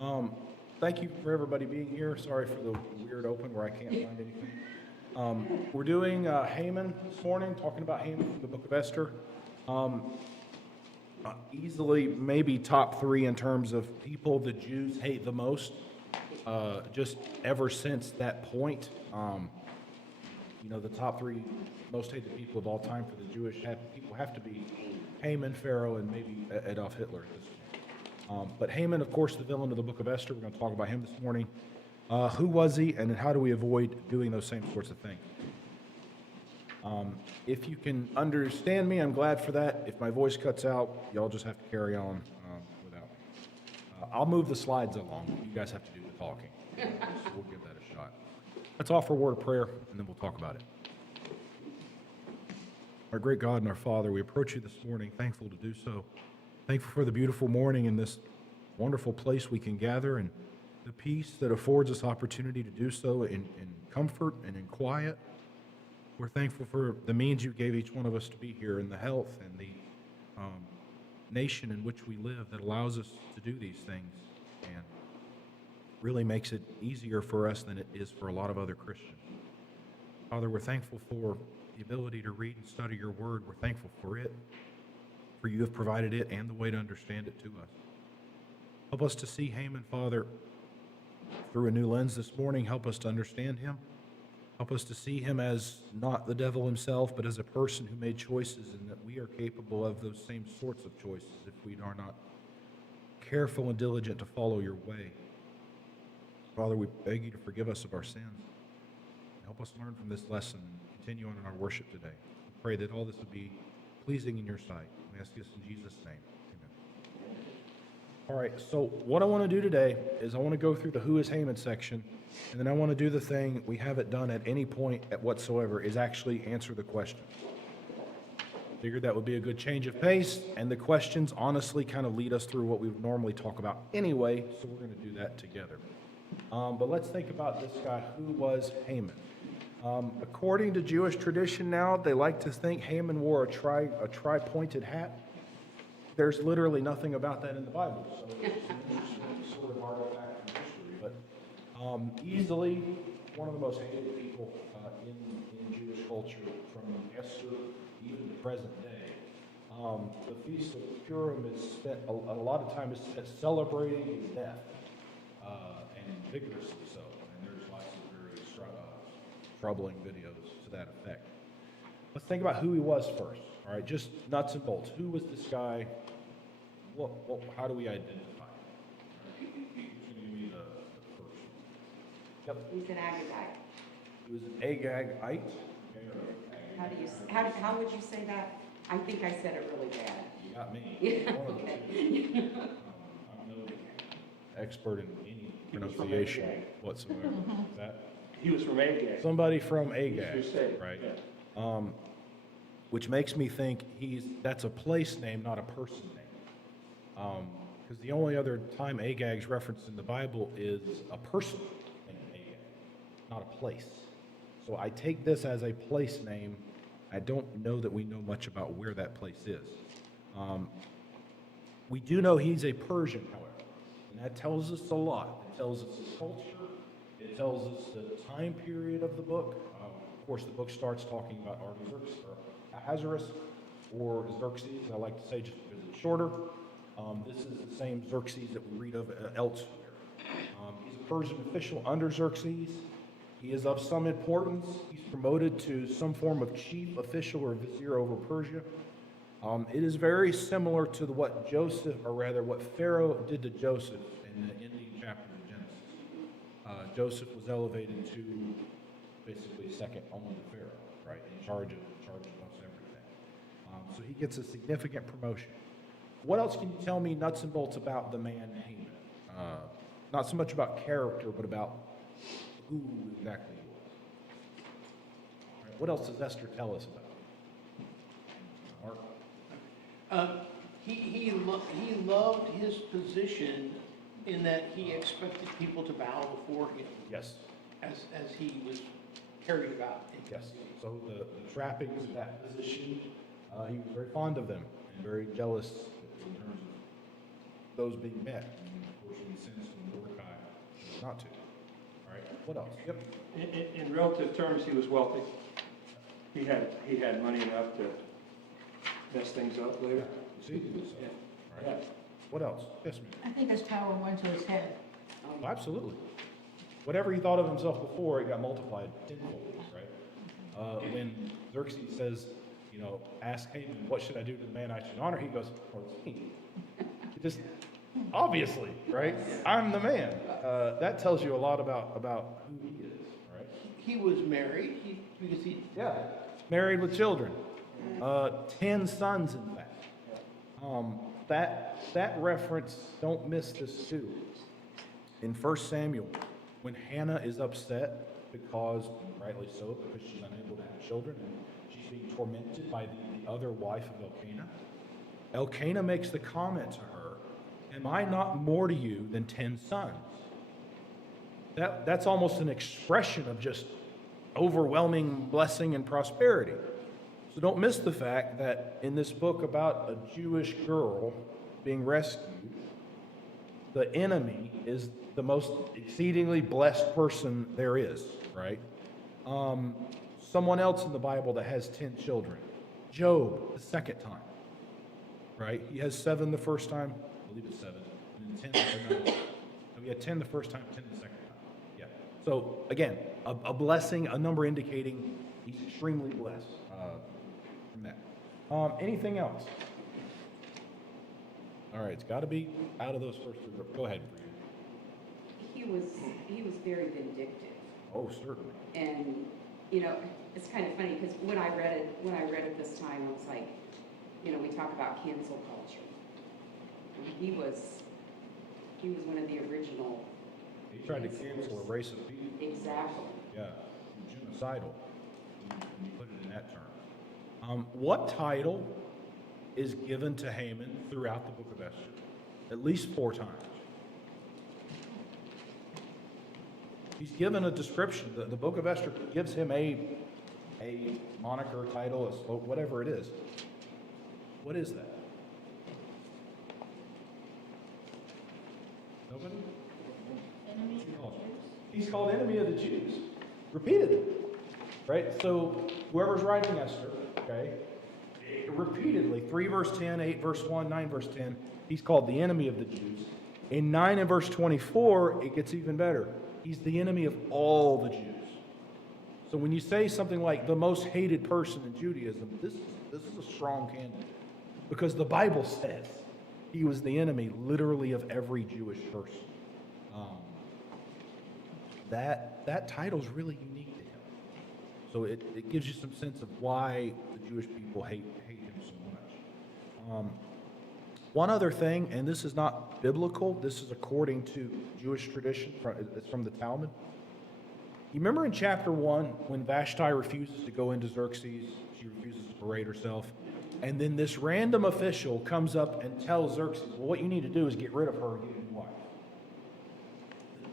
Um, Thank you for everybody being here. Sorry for the weird open where I can't find anything. We're doing Haman this morning, talking about Haman from the book of Esther. Easily maybe top three in terms of people the Jews hate the most, just ever since that point. The top three most hated people of all time for the Jewish people have to be Haman, Pharaoh, and maybe Adolf Hitler at this point. But Haman, of course, the villain of the book of Esther. We're going to talk about him this morning. Who was he, and how do we avoid doing those same sorts of things? If you can understand me, I'm glad for that. If my voice cuts out, y'all just have to carry on without me. I'll move the slides along. You guys have to do the talking. So we'll give that a shot. Let's offer a word of prayer, and then we'll talk about it. Our great God and our Father, we approach you this morning, thankful to do so. Thankful for the beautiful morning in this wonderful place we can gather, and the peace that affords us opportunity to do so in comfort and in quiet. We're thankful for the means you gave each one of us to be here, and the health and the nation in which we live that allows us to do these things and really makes it easier for us than it is for a lot of other Christians. Father, we're thankful for the ability to read and study your word. We're thankful for it, for you have provided it and the way to understand it to us. Help us to see Haman, Father, through a new lens this morning. Help us to understand him. Help us to see him as not the devil himself, but as a person who made choices, and that we are capable of those same sorts of choices if we are not careful and diligent to follow your way. Father, we beg you to forgive us of our sins. Help us learn from this lesson and continue on in our worship today. We pray that all this would be pleasing in your sight. We ask this in Jesus' name. Amen. All right, so what I want to do today is I want to go through the Who is Haman section, and then I want to do the thing we haven't done at any point at whatsoever, is actually answer the question. Figured that would be a good change of pace, and the questions honestly kind of lead us through what we would normally talk about anyway, so we're going to do that together. But let's think about this guy. Who was Haman? According to Jewish tradition now, they like to think Haman wore a tri-pointed hat. There's literally nothing about that in the Bible, so it's an interesting sort of artifact from history. But easily one of the most hated people in Jewish culture from Esther even to present day. The Feast of Purim is spent, a lot of time is spent celebrating his death, and vigorously so. And there's lots of very troubling videos to that effect. Let's think about who he was first. All right, just nuts and bolts. Who was this guy? How do we identify him? Who's going to give me the first one? Yep. He's an Agagite. He was an Agagite. How would you say that? I think I said it really bad. You got me. Yeah. One of the two. I'm no expert in any pronunciation whatsoever. Is that? He was from Agag. Somebody from Agag, Crusade, right? yeah. Which makes me think that's a place name, not a person name. Because the only other time Agag's referenced in the Bible is a person named Agag, not a place. So I take this as a place name. I don't know that we know much about where that place is. We do know he's a Persian, however, and that tells us a lot. It tells us his culture. It tells us the time period of the book. Of course, the book starts talking about Ahasuerus, or Xerxes, I like to say just because it's shorter. This is the same Xerxes that we read of elsewhere. He's a Persian official under Xerxes. He is of some importance. He's promoted to some form of chief official or vizier over Persia. It is very similar to what what Pharaoh did to Joseph in the ending chapter of Genesis. Joseph was elevated to basically second only to Pharaoh, right, in charge of most everything. So he gets a significant promotion. What else can you tell me, nuts and bolts, about the man Haman? Not so much about character, but about who exactly he was. All right, what else does Esther tell us about him? Mark? He loved his position in that he expected people to bow before him. Yes. As he was carried about. Yes. So the trappings of that position, he was very fond of them and very jealous in terms of those being met. And of course, when he sends them not to. All right, what else? Yep. In relative terms, he was wealthy. He had money enough to mess things up later. See? Yeah. All right. What else? Yes, ma'am. I think his power went to his head. Oh, absolutely. Whatever he thought of himself before, it got multiplied tenfold, right? When Xerxes says, you know, ask Haman, what should I do to the man I should honor? He goes, oh, it's me. Just obviously, right? I'm the man. That tells you a lot about who he is, right? He was married, because he, Yeah. Married with children. 10 sons, in fact. That reference, don't miss this too. In 1 Samuel, when Hannah is upset because, rightly so, because she's unable to have children and she's being tormented by the other wife of Elkanah, Elkanah makes the comment to her, am I not more to you than 10 sons? That's almost an expression of just overwhelming blessing and prosperity. So don't miss the fact that in this book about a Jewish girl being rescued, the enemy is the most exceedingly blessed person there is, right? Someone else in the Bible that has 10 children. Job, the second time, right? He has 7 the first time, I believe it's 7, and then 10 the second time. So he had 10 the first time, 10 the second time. Yeah. So again, a blessing, a number indicating he's extremely blessed from that. Anything else? All right, it's got to be out of those first 3. Go ahead, Bree. He was very vindictive. Oh, certainly. And, you know, it's kind of funny because when I read it this time, I was like, you know, we talk about cancel culture. He was one of the original. He tried to cancel a race of people. Exactly. Yeah, genocidal, when you put it in that term. What title is given to Haman throughout the book of Esther? At least 4 times. He's given a description. The book of Esther gives him a moniker, title, a slope, whatever it is. What is that? Nobody? Enemy of the Oh. Jews. He's called enemy of the Jews. Repeatedly. Right? So whoever's writing Esther, okay, repeatedly, 3 verse 10, 8 verse 1, 9 verse 10, he's called the enemy of the Jews. In 9 and verse 24, it gets even better. He's the enemy of all the Jews. So when you say something like the most hated person in Judaism, this is a strong candidate. Because the Bible says he was the enemy literally of every Jewish person. That title is really unique to him. So it gives you some sense of why the Jewish people hate him so much. One other thing, and this is not biblical, this is according to Jewish tradition, it's from the Talmud. You remember in chapter 1 when Vashti refuses to go into Xerxes, she refuses to parade herself, and then this random official comes up and tells Xerxes, well, what you need to do is get rid of her and get a new wife.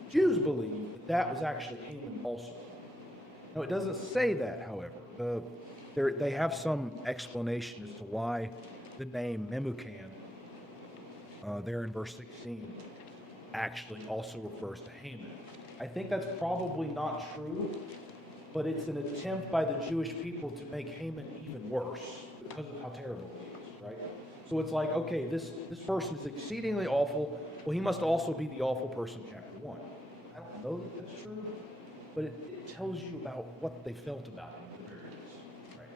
The Jews believe that was actually Haman also. No, it doesn't say that, however. They have some explanation as to why the name Memucan, there in verse 16, actually also refers to Haman. I think that's probably not true, but it's an attempt by the Jewish people to make Haman even worse because of how terrible he is, right? So it's like, okay, this person is exceedingly awful. Well, he must also be the awful person in chapter 1. I don't know that that's true, but it tells you about what they felt about him at the very least, right?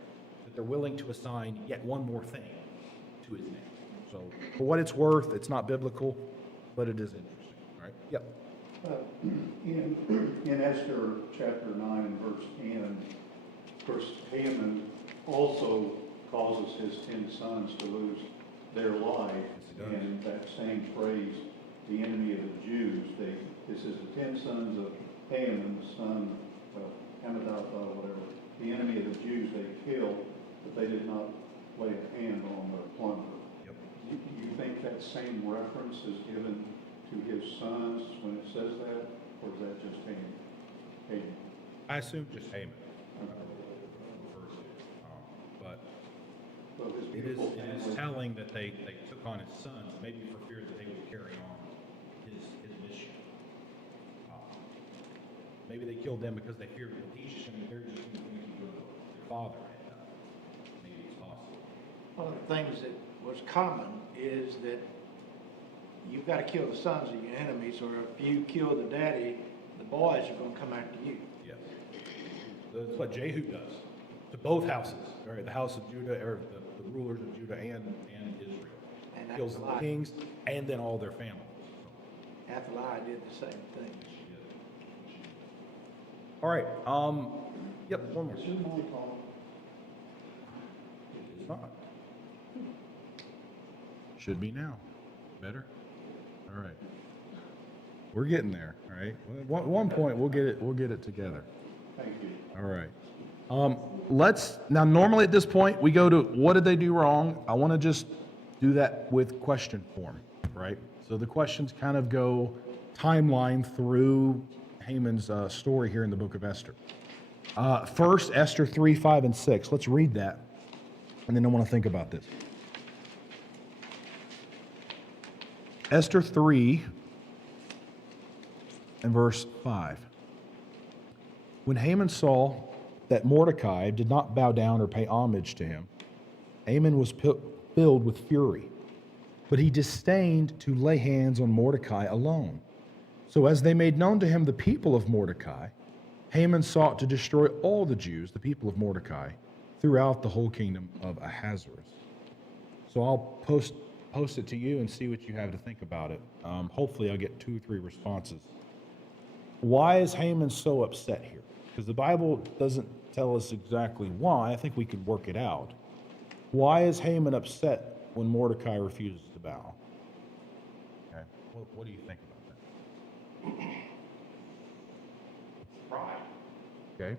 That they're willing to assign yet one more thing to his name. So for what it's worth, it's not biblical, but it is interesting, right? Yep. In Esther chapter 9 and verse 10, of course, Haman also causes his 10 sons to lose their life. Yes, he does. And that same phrase, the enemy of the Jews, this is the 10 sons of Haman, the son of Hammedatha, whatever. The enemy of the Jews they killed, but they did not lay a hand on their plunder. Yep. You think that same reference is given to his sons when it says that, or is that just Haman? I assume just Haman. Refers to it. But Well, his it is beautiful family. telling that they took on his sons, maybe for fear that they would carry on his mission. Maybe they killed them because they feared Lachish and they're just going to keep their father. Maybe it's possible. One of the things that was common is that you've got to kill the sons of your enemies, or if you kill the daddy, the boys are going to come after you. Yeah. That's what Jehu does to both houses, or the house of Judah, or the rulers of Judah and Israel. And Kills the Athaliah, kings and then all their families. Athaliah did the same thing. All right. Yep. One more. It's not. Should be now. Better. All right. We're getting there. All right. One point we'll get it together. Thank you. All right. Let's now. Normally at this point we go to what did they do wrong. I want to just do that with question form, right? So the questions kind of go timeline through Haman's story here in the book of Esther. First, Esther 3, 5, and 6. Let's read that, and then I want to think about this. Esther 3 and verse 5. When Haman saw that Mordecai did not bow down or pay homage to him, Haman was filled with fury, but he disdained to lay hands on Mordecai alone. So as they made known to him the people of Mordecai, Haman sought to destroy all the Jews, the people of Mordecai, throughout the whole kingdom of Ahasuerus. So I'll post it to you and see what you have to think about it. Hopefully I'll get 2 or 3 responses. Why is Haman so upset here? Because the Bible doesn't tell us exactly why. I think we could work it out. Why is Haman upset when Mordecai refuses to bow? Okay. What do you think about that? Pride. Okay.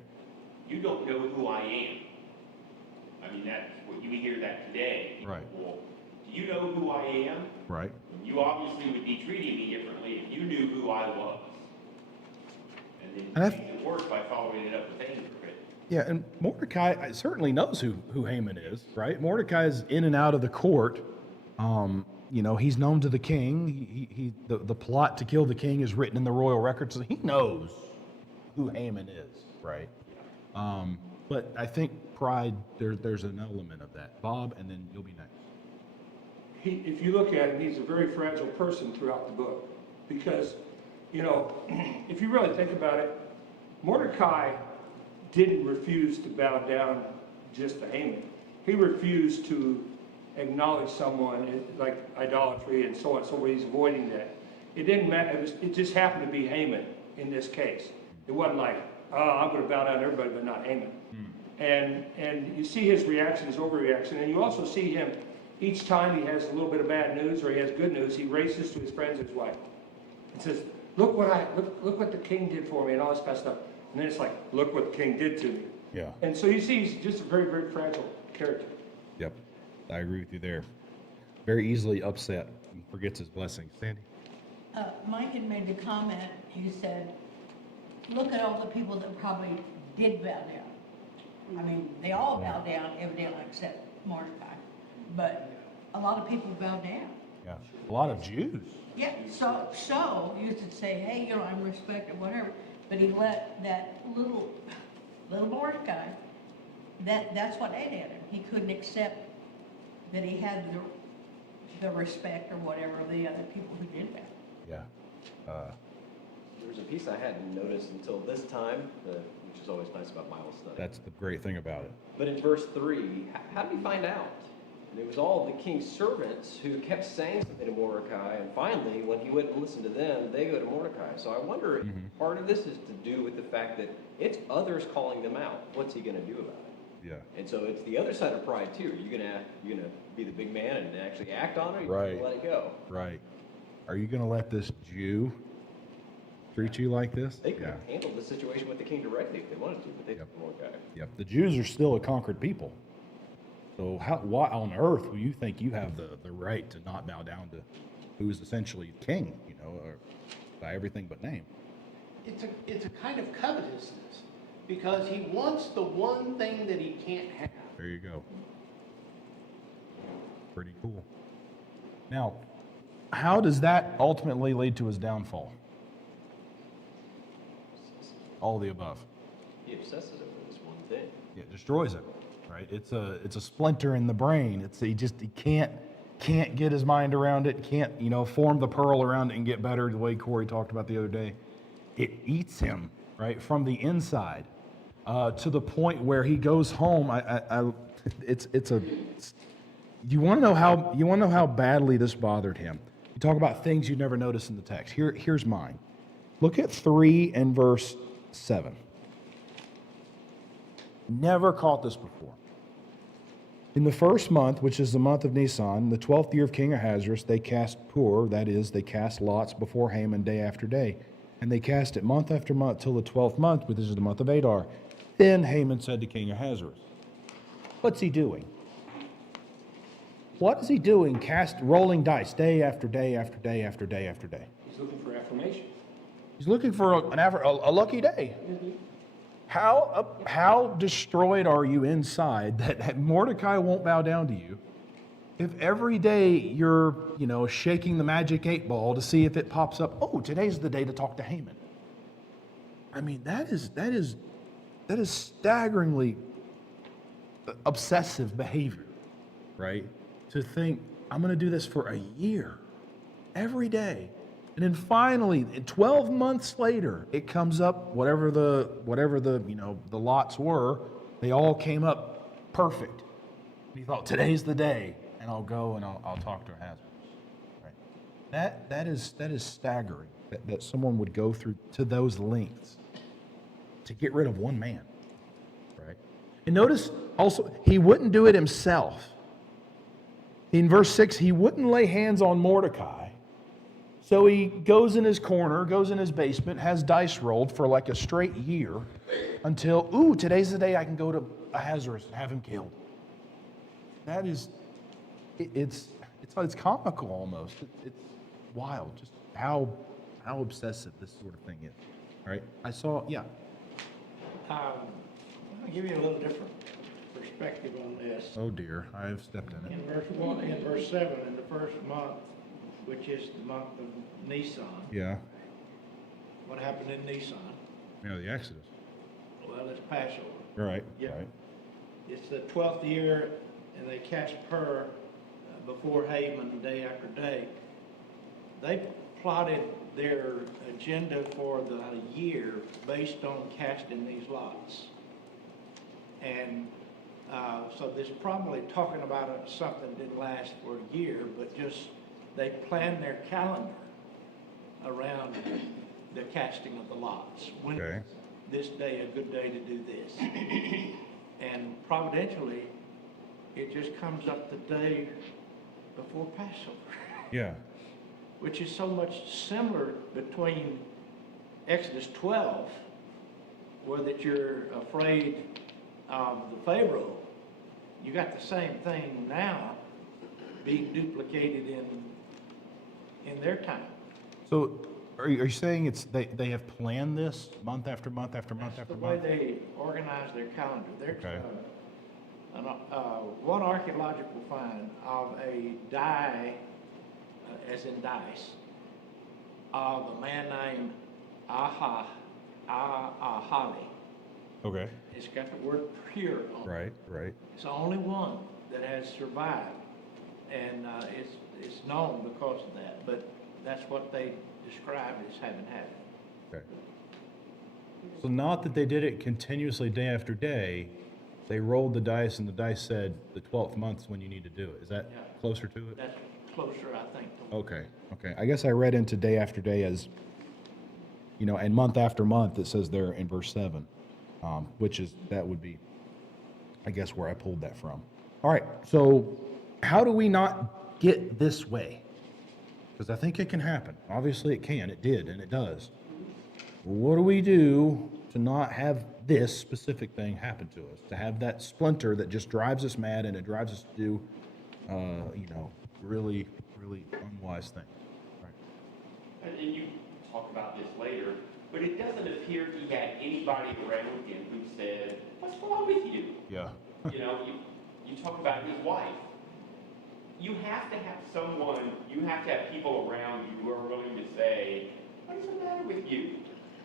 You don't know who I am. I mean, that's what you hear that today. Right. Well, do you know who I am? Right. You obviously would be treating me differently if you knew who I was. And And I then you make it worse by following it up with anger. Yeah, and Mordecai certainly knows who Haman is, right? Mordecai is in and out of the court. He's known to the king. The plot to kill the king is written in the royal records, so he knows who Haman is, right? But I think pride, there's an element of that. Bob, and then you'll be next. If you look at him, he's a very fragile person throughout the book. Because, if you really think about it, Mordecai didn't refuse to bow down just to Haman. He refused to acknowledge someone like idolatry and so on, so he's avoiding that. It didn't matter, it just happened to be Haman in this case. It wasn't like, I'm going to bow down to everybody, but not Haman. And you see his reaction, his overreaction, and you also see him, each time he has a little bit of bad news or he has good news, he races to his friends and his wife and says, look what the king did for me and all this kind of stuff. And then it's like, look what the king did to me. Yeah. And so you see he's just a very, very fragile character. Yep. I agree with you there. Very easily upset and forgets his blessings. Sandy? Mike had made the comment, he said, look at all the people that probably did bow down. I mean, they all bowed down evidently except Mordecai. But a lot of people bowed down. Yeah. A lot of Jews. Yeah, so you should say, hey, I'm respected, whatever. But he let that little Mordecai, that's what ate at him. He couldn't accept that he had the respect or whatever of the other people who did that. Yeah. There was a piece I hadn't noticed until this time, which is always nice about Bible study. That's the great thing about it. But in verse 3, how did he find out? And it was all the king's servants who kept saying something to Mordecai, and finally, when he went and listened to them, they go to Mordecai. So I wonder if part of this is to do with the fact that it's others calling them out. What's he going to do about it? Yeah. And so it's the other side of pride too. Are you gonna be the big man and actually act on it, or are you Right. gonna let it go? Right. Are you going to let this Jew treat you like this? They could Yeah. have handled the situation with the king directly if they wanted to, but they took Mordecai. Yep. The Jews are still a conquered people. So why on earth will you think you have the right to not bow down to who is essentially king, or by everything but name? It's a kind of covetousness, because he wants the one thing that he can't have. There you go. Pretty cool. Now, how does that ultimately lead to his downfall? all the above. He obsesses over this one thing. Yeah, it destroys it, right? It's a splinter in the brain. He can't get his mind around it, can't, form the pearl around it and get better the way Corey talked about the other day. It eats him, right, from the inside, to the point where he goes home. You want to know how badly this bothered him. You talk about things you never notice in the text. Here's mine. Look at 3 and verse 7. Never caught this before. In the first month, which is the month of Nisan, the 12th year of King Ahasuerus, they cast pur, that is, they cast lots before Haman day after day. And they cast it month after month till the 12th month, which is the month of Adar. Then Haman said to King Ahasuerus, what's he doing? What is he doing, rolling dice day after day after day after day after day? He's looking for affirmation. He's looking for a lucky day. How destroyed are you inside that Mordecai won't bow down to you if every day you're, shaking the magic 8 ball to see if it pops up? Oh, today's the day to talk to Haman. I mean, that is staggeringly obsessive behavior, right? To think, I'm going to do this for a year, every day. And then finally, 12 months later, it comes up, whatever the lots were, they all came up perfect. And he thought, today's the day, and I'll go and I'll talk to Ahasuerus. Right? That is staggering that someone would go through to those lengths to get rid of one man. Right? And notice also, he wouldn't do it himself. In verse 6, he wouldn't lay hands on Mordecai. So he goes in his corner, goes in his basement, has dice rolled for like a straight year until, today's the day I can go to Ahasuerus and have him killed. That is, it's comical almost. It's wild just how obsessive this sort of thing is. All right? I'll give you a little different perspective on this. Oh dear, I've stepped in it. In verse 7, in the first month, which is the month of Nisan. Yeah. What happened in Nisan? The Exodus. Well, it's Passover. Right. Yeah. Right. It's the 12th year, and they cast pur before Haman day after day. They plotted their agenda for the year based on casting these lots. And so this probably talking about something that didn't last for a year, but just they planned their calendar around the casting of the lots. When Okay. is this day a good day to do this? And providentially, it just comes up the day before Passover, Yeah. which is so much similar between Exodus 12, where that you're afraid of the Pharaoh. You got the same thing now being duplicated in their time. So are you saying they have planned this month after month after month after The way month? they organize their calendar. There's Okay. one archaeological find of a die, as in dice, of a man named Ahali. Okay. It's got the word pure on it. Right. It's the only one that has survived, and it's known because of that. But that's what they described as having happened. Okay. So not that they did it continuously day after day, they rolled the dice and the dice said the 12th month's when you need to do it. Is that Yeah. closer to it? That's closer, I think. To Okay. I guess I read into day after day as, and month after month, it says there in verse 7, that would be, I guess, where I pulled that from. All right, so how do we not get this way? Because I think it can happen. Obviously it can, it did, and it does. What do we do to not have this specific thing happen to us? To have that splinter that just drives us mad and it drives us to do, really, really unwise things. Right. And you talk about this later, but it doesn't appear he had anybody around him who said, "What's wrong with you?" Yeah. You talk about his wife. You have to have people around you who are willing to say, "What is the matter with you?"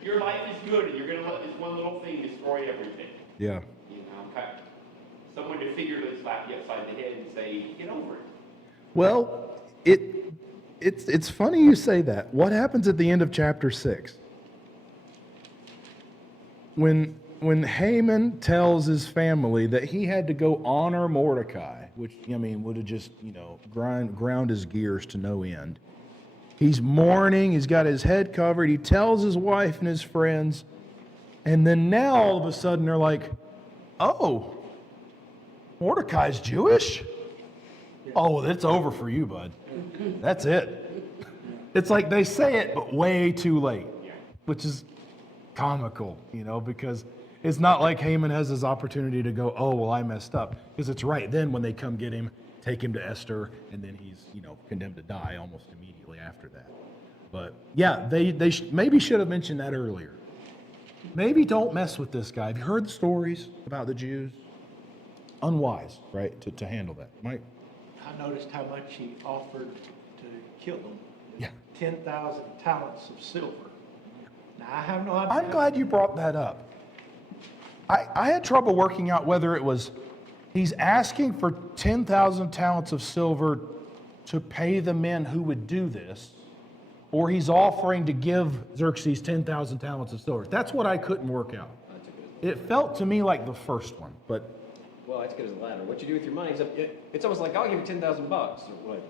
Your life is good, and you're going to let this one little thing destroy everything. Yeah. You know, someone to figuratively slap you upside the head and say, get over it. Well, it's funny you say that. What happens at the end of chapter 6? When Haman tells his family that he had to go honor Mordecai, which, I mean, would have just, ground his gears to no end. He's mourning, he's got his head covered, he tells his wife and his friends, and then now all of a sudden they're like, oh, Mordecai's Jewish? Oh, well, it's over for you, bud. That's it. It's like they say it, but way too late, which is comical, because it's not like Haman has his opportunity to go, oh, well, I messed up. Because it's right then when they come get him, take him to Esther, and then he's, condemned to die almost immediately after that. But yeah, they maybe should have mentioned that earlier. Maybe don't mess with this guy. Have you heard the stories about the Jews? Unwise, right, to handle that. Mike? I noticed how much he offered to kill them. Yeah. 10,000 talents of silver. Now, I have no idea. I'm glad you brought that up. I had trouble working out whether it was he's asking for 10,000 talents of silver to pay the men who would do this, or he's offering to give Xerxes 10,000 talents of silver. That's what I couldn't work out. It felt to me like the first one, but... Well, it's good as the latter. What you do with your money, it's almost like, I'll give you 10,000 bucks,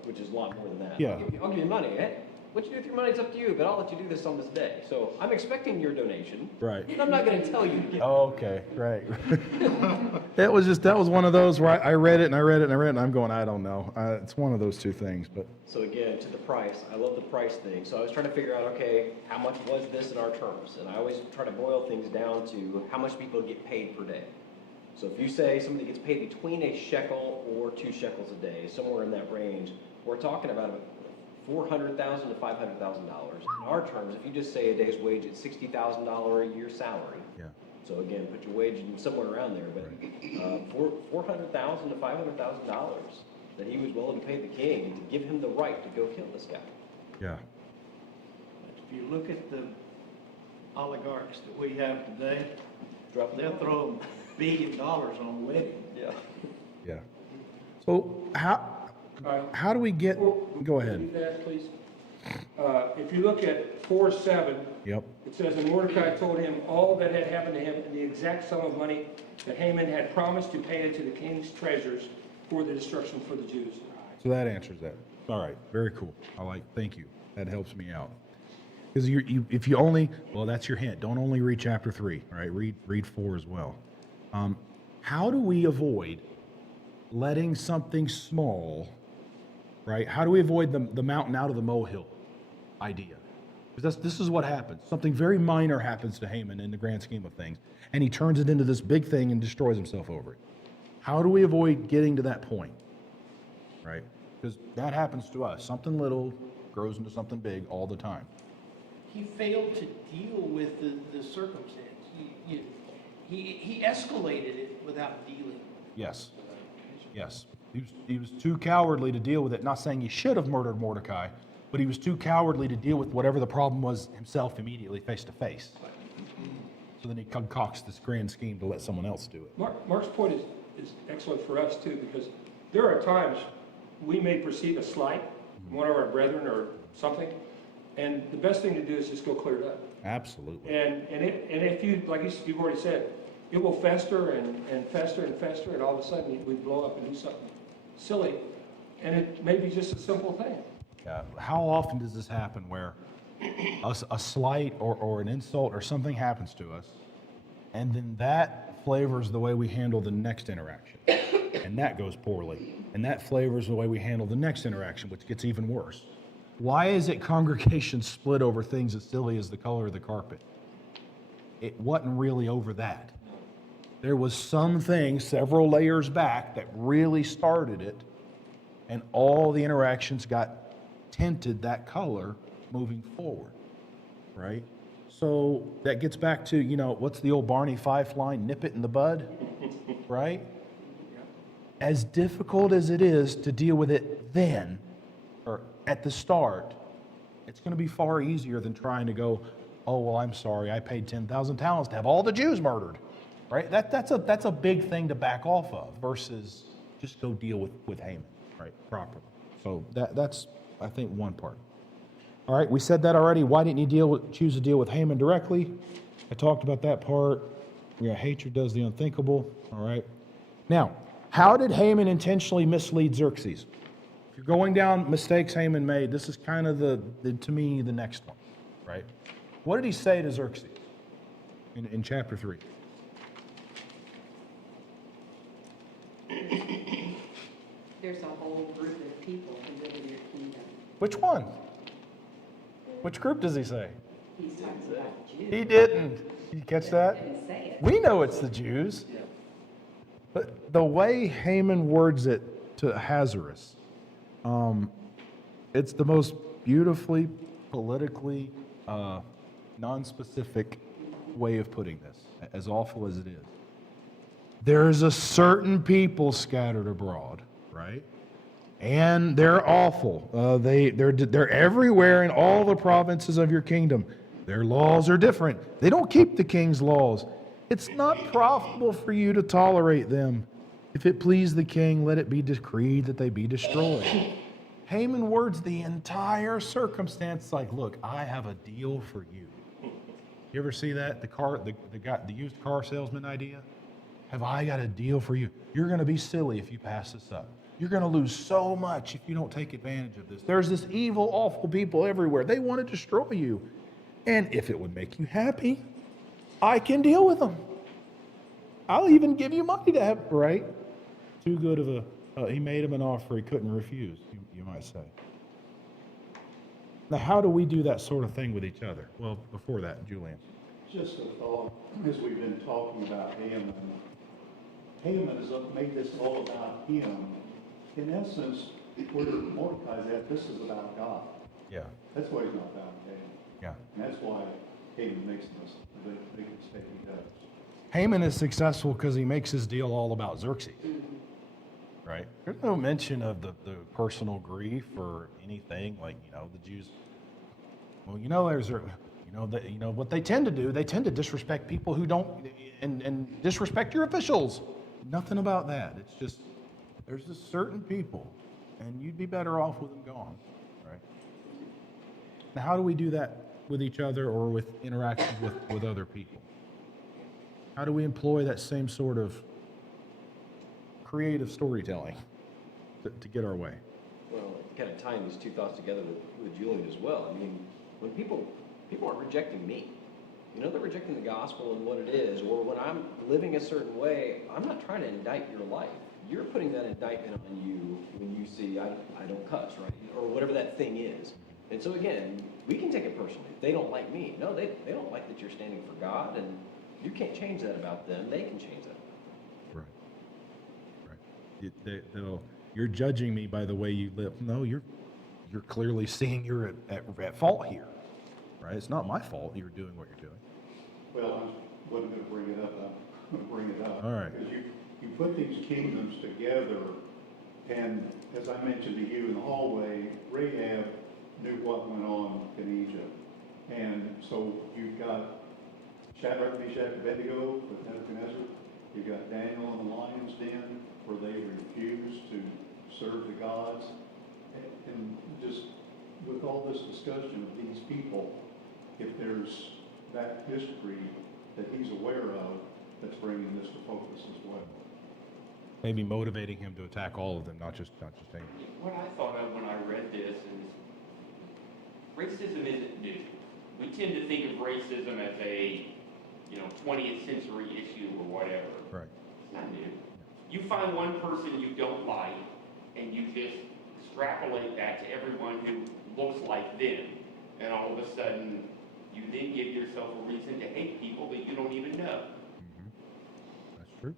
which is a lot more than that. Yeah. I'll give you money. Hey, what you do with your money is up to you, but I'll let you do this on this day. So I'm expecting your donation. Right. And I'm not going to tell you to give it. Okay, right. That was one of those where I read it and I read it and I read it and I'm going, I don't know. It's one of those two things, but... So again, to the price, I love the price thing. So I was trying to figure out, okay, how much was this in our terms? And I always try to boil things down to how much people get paid per day. So if you say somebody gets paid between a shekel or 2 shekels a day, somewhere in that range, we're talking about $400,000 to $500,000. In our terms, if you just say a day's wage at $60,000 a year salary, Yeah. so again, put your wage in somewhere around there, but $400,000 to $500,000 that he was willing to pay the king to give him the right to go kill this guy. Yeah. If you look at the oligarchs that we have today, Drop they'll throw $1 billion on a wedding. Yeah. Yeah. So how do we get... Go ahead. Do that, please. If you look at 4:7, Yep. it says, and Mordecai told him all that had happened to him and the exact sum of money that Haman had promised to pay into the king's treasures for the destruction for the Jews. So that answers that. All right. Very cool. Thank you. That helps me out. Because if you only... Well, that's your hint. Don't only read chapter 3, all right? Read 4 as well. How do we avoid letting something small, right? How do we avoid the mountain out of the molehill idea? Because this is what happens. Something very minor happens to Haman in the grand scheme of things, and he turns it into this big thing and destroys himself over it. How do we avoid getting to that point, right? Because that happens to us. Something little grows into something big all the time. He failed to deal with the circumstance. He escalated it without dealing. Yes. Yes. He was too cowardly to deal with it. Not saying he should have murdered Mordecai, but he was too cowardly to deal with whatever the problem was himself immediately face to face. So then he concocts this grand scheme to let someone else do it. Mark's point is excellent for us too, because there are times we may perceive a slight from one of our brethren or something, and the best thing to do is just go clear it up. Absolutely. And if you, like you've already said, it will fester and fester and fester, and all of a sudden we blow up and do something silly, and it may be just a simple thing. How often does this happen where a slight or an insult or something happens to us, and then that flavors the way we handle the next interaction, and that goes poorly, and that flavors the way we handle the next interaction, which gets even worse. Why is it congregations split over things as silly as the color of the carpet? It wasn't really over that. There was something several layers back that really started it, and all the interactions got tinted that color moving forward, right? So that gets back to, what's the old Barney Fife line, nip it in the bud, right? As difficult as it is to deal with it then, or at the start, it's going to be far easier than trying to go, oh, well, I'm sorry, I paid 10,000 talents to have all the Jews murdered, right? That's a big thing to back off of versus just go deal with Haman, right, properly. So that's, I think, one part. All right, we said that already. Why didn't he choose to deal with Haman directly? I talked about that part. Hatred does the unthinkable, all right? Now, how did Haman intentionally mislead Xerxes? If you're going down mistakes Haman made, this is kind of to me, the next one, right? What did he say to Xerxes in chapter 3? There's a whole group of people who live in your kingdom. Which one? Which group does he say? He's talking about the Jews. He didn't. Did you catch that? He didn't say it. We know it's the Jews. But the way Haman words it to Ahasuerus, it's the most beautifully, politically, non-specific way of putting this, as awful as it is. There's a certain people scattered abroad, right? And they're awful. They're everywhere in all the provinces of your kingdom. Their laws are different. They don't keep the king's laws. It's not profitable for you to tolerate them. If it please the king, let it be decreed that they be destroyed. Haman words the entire circumstance like, look, I have a deal for you. You ever see that? The used car salesman idea? Have I got a deal for you? You're going to be silly if you pass this up. You're going to lose so much if you don't take advantage of this. There's this evil, awful people everywhere. They want to destroy you. And if it would make you happy, I can deal with them. I'll even give you money to have, right? Too good of he made him an offer he couldn't refuse, you might say. Now, how do we do that sort of thing with each other? Well, before that, Julian. Just a thought, as we've been talking about Haman, Haman has made this all about him. In essence, where Mordecai's at, this is about God. Yeah. That's why he's not about Haman. Yeah. And that's why Haman makes the big mistake he does. Haman is successful because he makes his deal all about Xerxes, right? There's no mention of the personal grief or anything like, the Jews. Well, there's what they tend to do. They tend to disrespect people who don't and disrespect your officials. Nothing about that. It's just there's just certain people, and you'd be better off with them gone, right? Now, how do we do that with each other or with interactions with other people? How do we employ that same sort of creative storytelling to get our way? Well, kind of tying these two thoughts together with Julian as well. I mean, when people aren't rejecting me, they're rejecting the gospel and what it is, or when I'm living a certain way, I'm not trying to indict your life. You're putting that indictment on you when you see I don't cuss, right? Or whatever that thing is. And so again, we can take it personally. If they don't like me, no, they don't like that you're standing for God, and you can't change that about them. They can change that. Right. You're judging me by the way you live. No, you're clearly seeing you're at fault here, right? It's not my fault you're doing what you're doing. Well, I wasn't going to bring it up. I'm going to bring it up. All right. Because you put these kingdoms together, and as I mentioned to you in the hallway, Rahab knew what went on in Egypt. And so you've got Shadrach, Meshach, and Abednego with Nebuchadnezzar. You've got Daniel in the lion's den, where they refused to serve the gods. And just with all this discussion of these people, if there's that history that he's aware of, that's bringing this to focus as well. Maybe motivating him to attack all of them, not just Haman. What I thought of when I read this is racism isn't new. We tend to think of racism as a 20th century issue or whatever. Right. It's not new. You find one person you don't like, and you just extrapolate that to everyone who looks like them, and all of a sudden, you then give yourself a reason to hate people that you don't even know. That's true.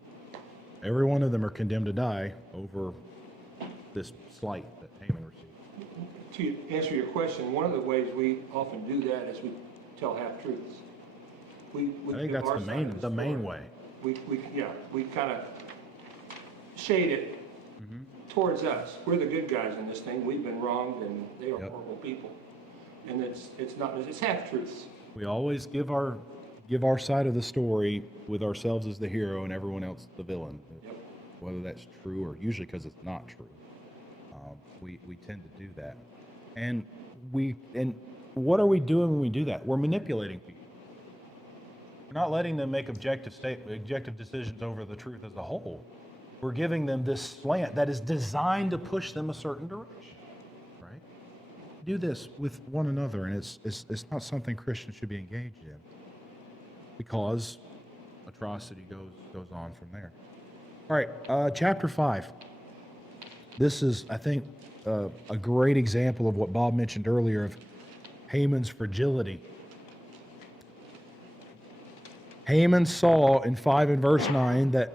Every one of them are condemned to die over this slight that Haman received. To answer your question, one of the ways we often do that is we tell half-truths. We I think give that's our the side of main story. way. We kind of shade it towards us. We're the good guys in this thing. We've been wronged, and they are Yep. horrible people. And it's half-truths. We always give our side of the story with ourselves as the hero and everyone else the villain. Whether that's true or usually because it's not true, we tend to do that. And what are we doing when we do that? We're manipulating people. We're not letting them make objective decisions over the truth as a whole. We're giving them this slant that is designed to push them a certain direction, right? Do this with one another, and it's not something Christians should be engaged in, because atrocity goes on from there. All right, chapter 5. This is, I think, a great example of what Bob mentioned earlier of Haman's fragility. Haman saw in 5 and verse 9 that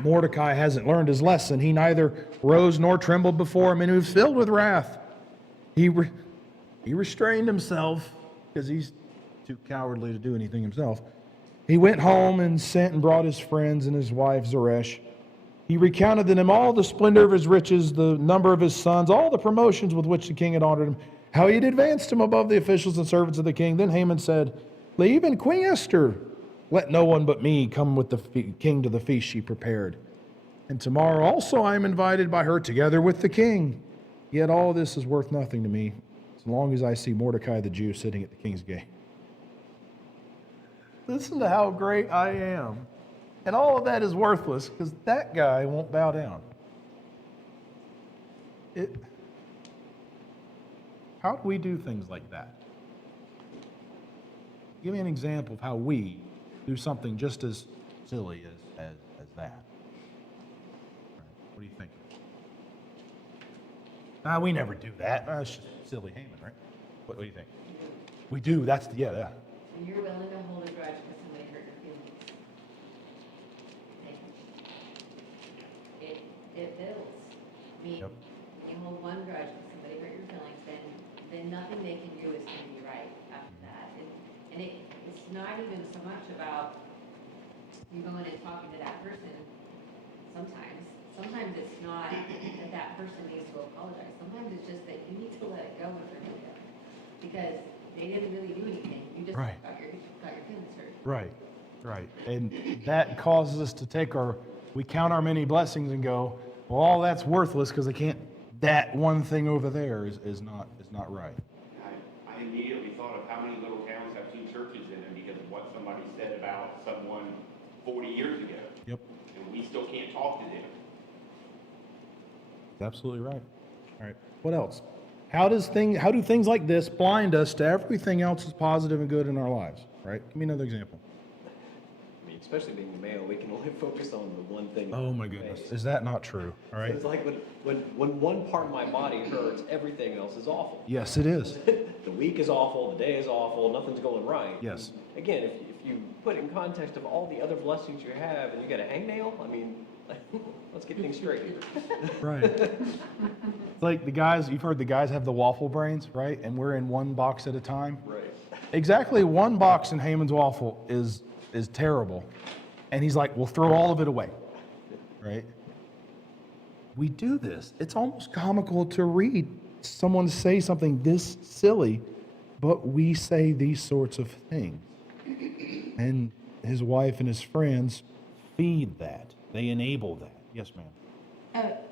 Mordecai hasn't learned his lesson. He neither rose nor trembled before him, and he was filled with wrath. He restrained himself because he's too cowardly to do anything himself. He went home and sent and brought his friends and his wife Zeresh. He recounted to them all the splendor of his riches, the number of his sons, all the promotions with which the king had honored him, how he had advanced him above the officials and servants of the king. Then Haman said, "Even Queen Esther, let no one but me come with the king to the feast she prepared. And tomorrow also I am invited by her together with the king. Yet all this is worth nothing to me, as long as I see Mordecai the Jew sitting at the king's gate." Listen to how great I am. And all of that is worthless because that guy won't bow down. How do we do things like that? Give me an example of how we do something just as silly as that. Right. What do you think? We never do that. It's just silly Haman, right? What do you think? We do. That's the, yeah. And you're willing to hold a grudge because somebody hurt your feelings. It builds. I mean, Yep. you hold one grudge because somebody hurt your feelings, then nothing they can do is going to be right after that. And it's not even so much about you going and talking to that person sometimes. Sometimes it's not that person needs to apologize. Sometimes it's just that you need to let it go and forgive them. Because they didn't really do anything. You just Right. got your feelings hurt. Right. And that causes us to we count our many blessings and go, well, all that's worthless because that one thing over there is not right. I immediately thought of how many little towns have 2 churches in them because of what somebody said about someone 40 years ago. Yep. And we still can't talk to them. That's absolutely right. All right. What else? How do things like this blind us to everything else that's positive and good in our lives? Right? Give me another example. I mean, especially being male, we can only focus on the one thing. Oh my goodness. Is that not true? All right. It's like when one part of my body hurts, everything else is awful. Yes, it is. The week is awful, the day is awful, nothing's going right. Yes. Again, if you put it in context of all the other blessings you have and you got a hangnail, I mean, let's get things straight here. Right. It's like you've heard the guys have the waffle brains, right? And we're in one box at a time. Right. Exactly one box in Haman's waffle is terrible. And he's like, we'll throw all of it away. Right? We do this. It's almost comical to read someone say something this silly, but we say these sorts of things. And his wife and his friends feed that. They enable that. Yes, ma'am.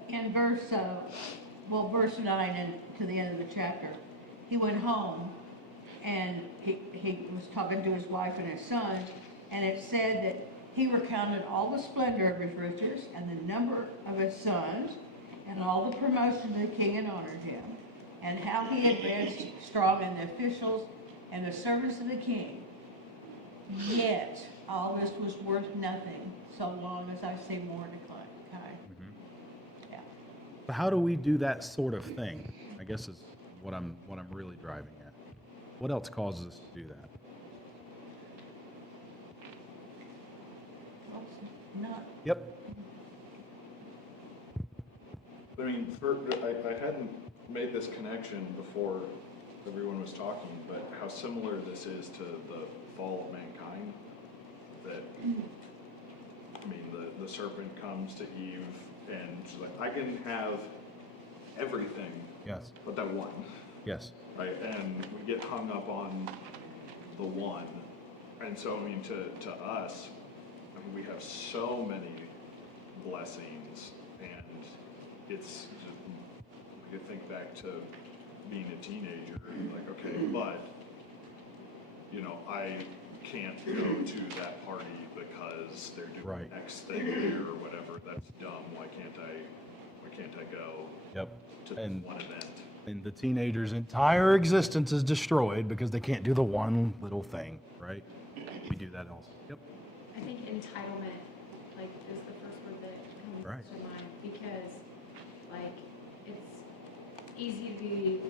In verse 9 and to the end of the chapter, he went home and he was talking to his wife and his sons, and it said that he recounted all the splendor of his riches and the number of his sons and all the promotion the king had honored him, and how he advanced strong in the officials and the servants of the king. Yet all this was worth nothing so long as I see Mordecai. Yeah. But how do we do that sort of thing? I guess is what I'm really driving at. What else causes us to do that? Not Yep. I mean, I hadn't made this connection before everyone was talking, but how similar this is to the fall of mankind. That, I mean, the serpent comes to Eve and she's like, I can have everything Yes. but that one. Yes. Right? And we get hung up on the one. And so, I mean, to us, I mean, we have so many blessings, and it's, we could think back to being a teenager, like, okay, but, you know, I can't go to that party because they're doing Right. X thing there or whatever, that's dumb, why can't I go Yep. to And- one event? And the teenager's entire existence is destroyed because they can't do the one little thing, right? We do that also. Yep. I think entitlement, like, is the first word that comes Right. to mind, because, like, it's easy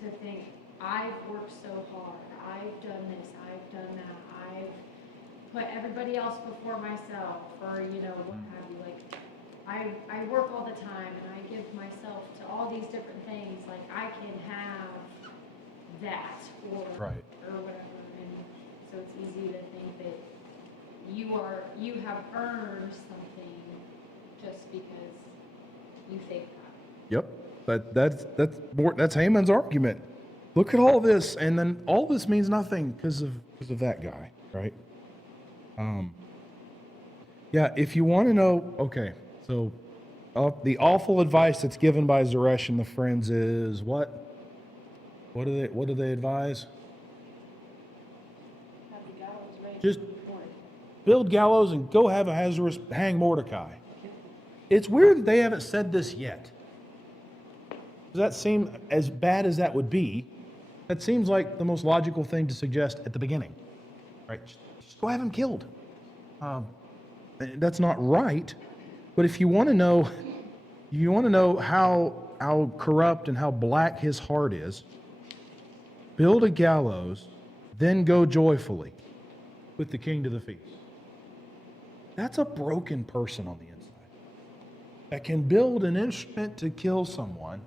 to think, I've worked so hard, I've done this, I've done that, I've put everybody else before myself, or, you know, what have you, like, I work all the time, and I give myself to all these different things, like, I can have that, or, Right. or whatever, and so it's easy to think that you have earned something just because you think that. Yep. That's Haman's argument. Look at all this, and then all this means nothing because of that guy, right? Yeah. If you want to know, okay. So, the awful advice that's given by Zeresh and the friends is what? What do they advise? Have the gallows ready Just for the morning. build gallows and go have Ahasuerus hang Mordecai. It's weird that they haven't said this yet. Does that seem as bad as that would be? That seems like the most logical thing to suggest at the beginning, right? Just go have him killed. That's not right. But if you want to know how corrupt and how black his heart is, build a gallows, then go joyfully with the king to the feast. That's a broken person on the inside that can build an instrument to kill someone,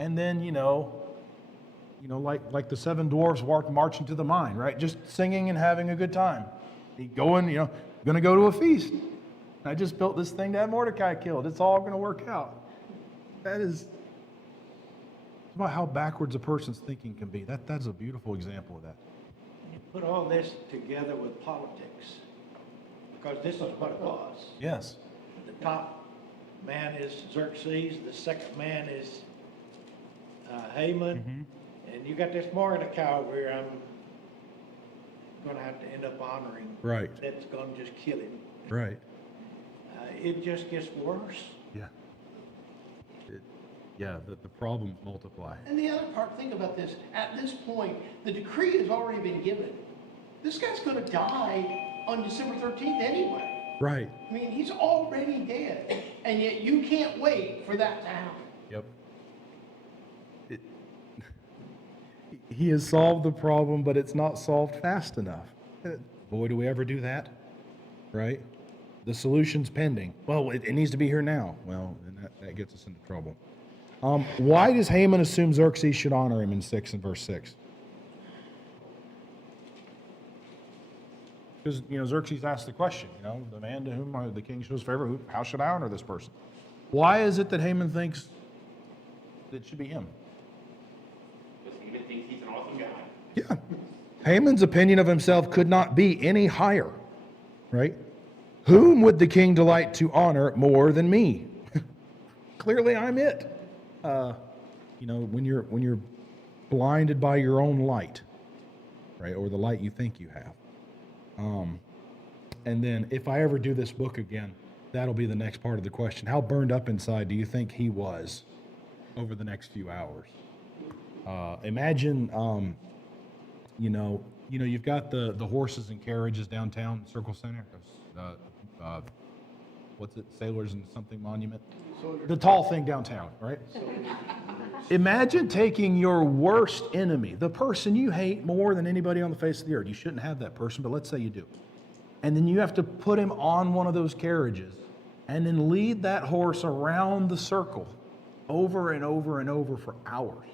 and then like the seven dwarfs marching to the mine, right? Just singing and having a good time, going to go to a feast. I just built this thing to have Mordecai killed. It's all going to work out. That is about how backwards a person's thinking can be. That's a beautiful example of that. And you put all this together with politics, because this is what it was. Yes. The top man is Xerxes, the second man is Haman, and you got this Mordecai over here I'm gonna have to end up honoring. Right. That's gonna just kill him. Right. It just gets worse. Yeah. The problems multiply. And the other part, think about this, at this point, the decree has already been given. This guy's gonna die on December 13th anyway. Right. I mean, he's already dead, and yet you can't wait for that to happen. Yep. He has solved the problem, but it's not solved fast enough. Boy, do we ever do that, right? The solution's pending. Well, it needs to be here now. Well, then that gets us into trouble. Why does Haman assume Xerxes should honor him in 6 and verse 6? Because, Xerxes asked the question, the man to whom the king shows favor, how should I honor this person? Why is it that Haman thinks it should be him? Because Haman thinks he's an awesome guy. Yeah. Haman's opinion of himself could not be any higher, right? Whom would the king delight to honor more than me? Clearly, I'm it. When you're blinded by your own light, right, or the light you think you have. And then, if I ever do this book again, that'll be the next part of the question. How burned up inside do you think he was over the next few hours? Imagine, you've got the horses and carriages downtown Circle Center. What's it? Sailors and something monument. The tall thing downtown, right? Imagine taking your worst enemy, the person you hate more than anybody on the face of the earth. You shouldn't have that person, but let's say you do. And then you have to put him on one of those carriages and then lead that horse around the circle over and over and over for hours.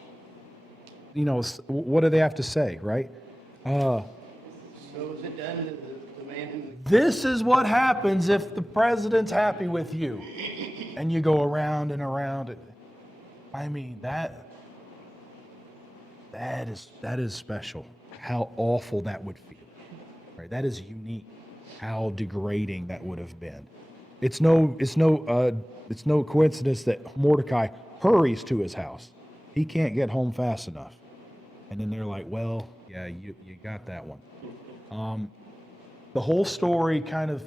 What do they have to say, right? So is it done to the man who... This is what happens if the president's happy with you. And you go around and around it. I mean, that is special. how awful that would feel. Right? That is unique. How degrading that would have been. It's no coincidence that Mordecai hurries to his house. He can't get home fast enough. And then they're like, well, yeah, you got that one. The whole story kind of,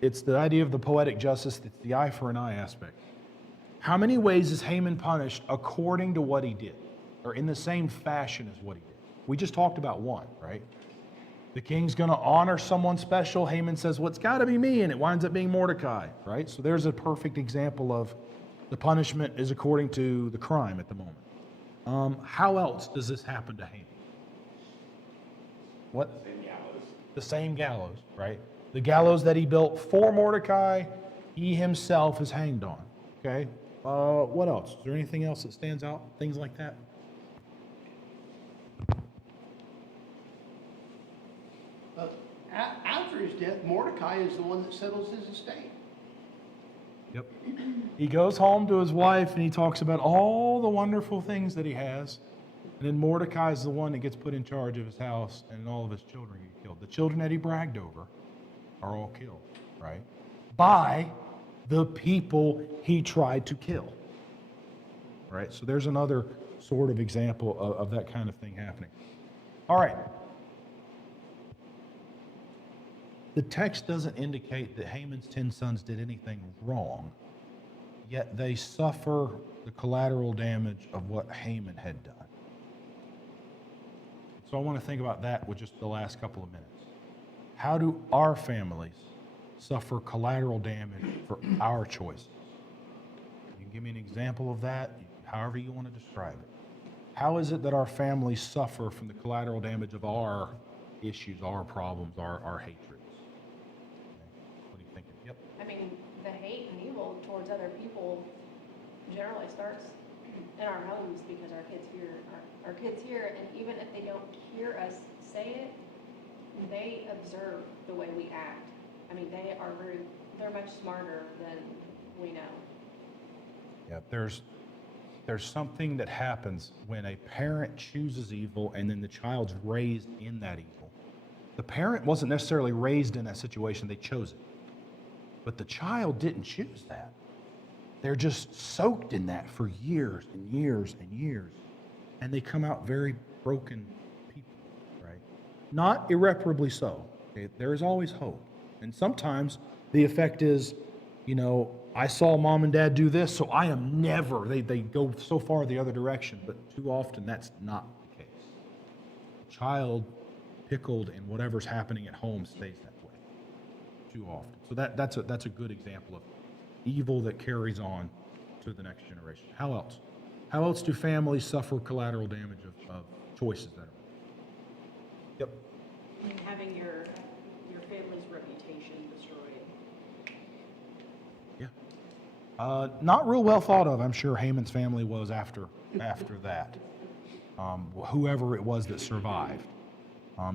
it's the idea of the poetic justice, it's the eye for an eye aspect. How many ways is Haman punished according to what he did? Or in the same fashion as what he did? We just talked about one, right? The king's going to honor someone special. Haman says, well, it's got to be me, and it winds up being Mordecai, right? So there's a perfect example of the punishment is according to the crime at the moment. How else does this happen to Haman? What? Same gallows. The same gallows, right? The gallows that he built for Mordecai, he himself is hanged on, okay? What else? Is there anything else that stands out? Things like that? After his death, Mordecai is the one that settles his estate. Yep. He goes home to his wife and he talks about all the wonderful things that he has. And then Mordecai is the one that gets put in charge of his house and all of his children get killed. The children that he bragged over are all killed, right? By the people he tried to kill. Right? So there's another sort of example of that kind of thing happening. All right. The text doesn't indicate that Haman's 10 sons did anything wrong, yet they suffer the collateral damage of what Haman had done. So I want to think about that with just the last couple of minutes. How do our families suffer collateral damage for our choices? You can give me an example of that, however you want to describe it. How is it that our families suffer from the collateral damage of our issues, our problems, our hatreds? What are you thinking? Yep. I mean, the hate and evil towards other people generally starts in our homes because our kids hear, and even if they don't hear us say it, they observe the way we act. I mean, they're much smarter than we know. Yeah, there's something that happens when a parent chooses evil and then the child's raised in that evil. The parent wasn't necessarily raised in that situation, they chose it. But the child didn't choose that. They're just soaked in that for years and years and years. And they come out very broken people, right? Not irreparably so. Okay? There is always hope. And sometimes the effect is, I saw mom and dad do this, so I am never, they go so far the other direction, but too often that's not the case. The child pickled in whatever's happening at home stays that way too often. So that's a good example of evil that carries on to the next generation. How else? How else do families suffer collateral damage of choices that are made? Yep. I mean, having your family's reputation destroyed. Yeah. Not real well thought of. I'm sure Haman's family was after that. Whoever it was that survived.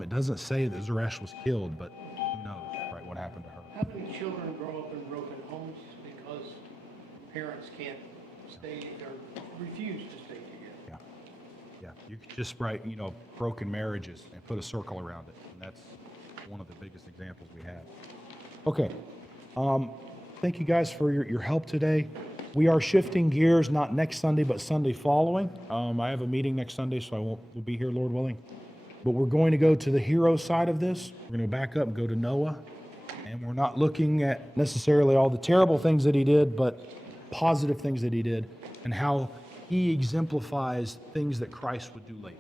It doesn't say that Zeresh was killed, but who knows, right, what happened to her. How many children grow up in broken homes because parents can't stay or refuse to stay together? Yeah. You could just write, broken marriages and put a circle around it. And that's one of the biggest examples we have. Okay. Thank you guys for your help today. We are shifting gears, not next Sunday, but Sunday following. I have a meeting next Sunday, so we'll be here, Lord willing. But we're going to go to the hero side of this. We're going to back up and go to Noah. And we're not looking at necessarily all the terrible things that he did, but positive things that he did and how he exemplifies things that Christ would do later.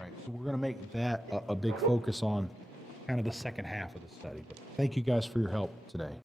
Right? So we're going to make that a big focus on kind of the second half of the study. But thank you guys for your help today.